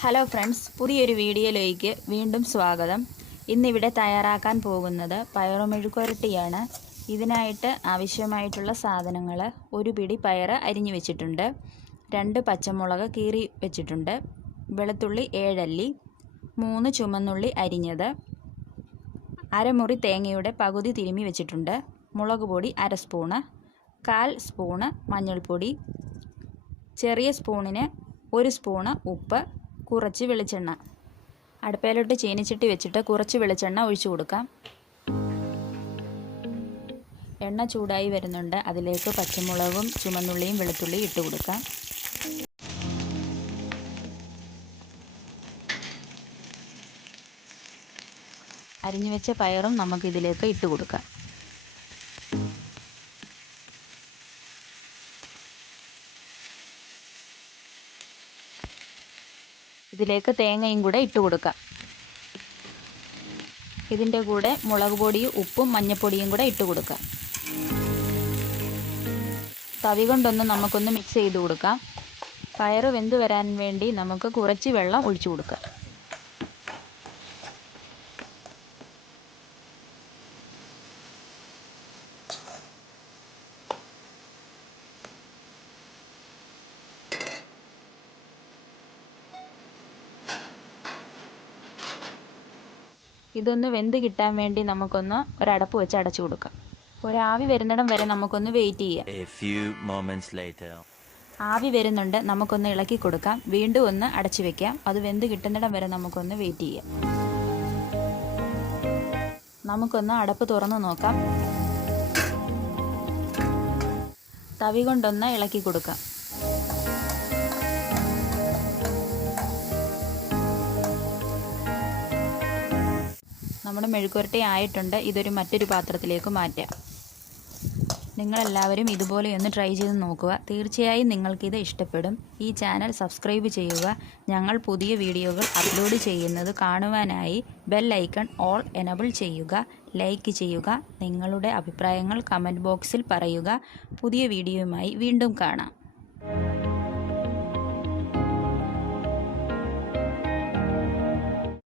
Hello friends പുതിയൊരു വീഡിയോയിലേക്ക് വീണ്ടും സ്വാഗതം. ഇന്നിവിടെ തയ്യാറാക്കാൻ പോകുന്നത് പയറുമെഴുക്കുരട്ടിയാണ് ഇതിനായിട്ട് ആവശ്യമായിട്ടുള്ള സാധനങ്ങൾ ഒരു പിടി പയറ് അരിഞ്ഞു വെച്ചിട്ടുണ്ട്. രണ്ട് പച്ചമുളക് കീറി വെച്ചിട്ടുണ്ട്. വെളുത്തുള്ളി ഏഴല്ലി മൂന്ന് ചുമന്നുള്ളി അരിഞ്ഞത്. അരമുറി തേങ്ങയുടെ പകുതി തിരുമ്മി വെച്ചിട്ടുണ്ട്. മുളക് പൊടി അര സ്പൂണ് കാൽ സ്പൂണ് മഞ്ഞൾപ്പൊടി ചെറിയ സ്പൂണിന് ഒരു സ്പൂണ് ഉപ്പ് കുറച്ച് വെളിച്ചെണ്ണ. അടുപ്പയിലോട്ട് ചീനിച്ചട്ടി വെച്ചിട്ട് കുറച്ച് വെളിച്ചെണ്ണ ഒഴിച്ചു കൊടുക്കാം. എണ്ണ ചൂടായി വരുന്നുണ്ട്. അതിലേക്ക് പച്ചമുളകും ചുമന്നുള്ളിയും വെളുത്തുള്ളിയും ഇട്ട് കൊടുക്കാം. അരിഞ്ഞു വെച്ച പയറും നമുക്ക് ഇതിലേക്ക് ഇട്ട് കൊടുക്കാം. ഇതിലേക്ക് തേങ്ങയും കൂടെ ഇട്ട് കൊടുക്കാം. ഇതിന്റെ കൂടെ മുളക് പൊടിയും ഉപ്പും മഞ്ഞൾപ്പൊടിയും കൂടെ ഇട്ട് കൊടുക്കാം. തവി കൊണ്ടൊന്ന് നമുക്കൊന്ന് മിക്സ് ചെയ്ത് കൊടുക്കാം. പയറ് വെന്ത് വരാൻ വേണ്ടി നമുക്ക് കുറച്ച് വെള്ളം ഒഴിച്ചു കൊടുക്കാം. ഇതൊന്ന് വെന്ത് കിട്ടാൻ വേണ്ടി നമുക്കൊന്ന് ഒരടപ്പ് വെച്ച് അടച്ചു കൊടുക്കാം. ഒരാവി വരുന്നിടം വരെ നമുക്കൊന്ന് വെയിറ്റ് ചെയ്യാം. A few moments later. ആവി വരുന്നുണ്ട് നമുക്കൊന്ന് ഇളക്കി കൊടുക്കാം. വീണ്ടും ഒന്ന് അടച്ചു വെക്കാം. അത് വെന്ത് കിട്ടുന്നിടം വരെ നമുക്കൊന്ന് വെയിറ്റ് ചെയ്യാം. നമുക്കൊന്ന് അടപ്പ് തുറന്നു നോക്കാം. തവി കൊണ്ടൊന്ന് ഇളക്കി കൊടുക്കാം. നമ്മുടെ മെഴുകുരട്ടി ആയിട്ടുണ്ട്. ഇതൊരു മറ്റൊരു പാത്രത്തിലേക്ക് മാറ്റാം. നിങ്ങളെല്ലാവരും ഇതുപോലെ ഒന്ന് ട്രൈ ചെയ്ത് നോക്കുക. തീർച്ചയായും നിങ്ങൾക്കിത് ഇഷ്ടപ്പെടും. ഈ ചാനൽ സബ്സ്ക്രൈബ് ചെയ്യുക. ഞങ്ങൾ പുതിയ വീഡിയോകൾ അപ്ലോഡ് ചെയ്യുന്നത് കാണുവാനായി ബെൽ ഐക്കൺ ഓൾ എനബിൾ ചെയ്യുക. ലൈക്ക് ചെയ്യുക. നിങ്ങളുടെ അഭിപ്രായങ്ങൾ കമന്റ് ബോക്സിൽ പറയുക. പുതിയ വീഡിയോയുമായി വീണ്ടും കാണാം.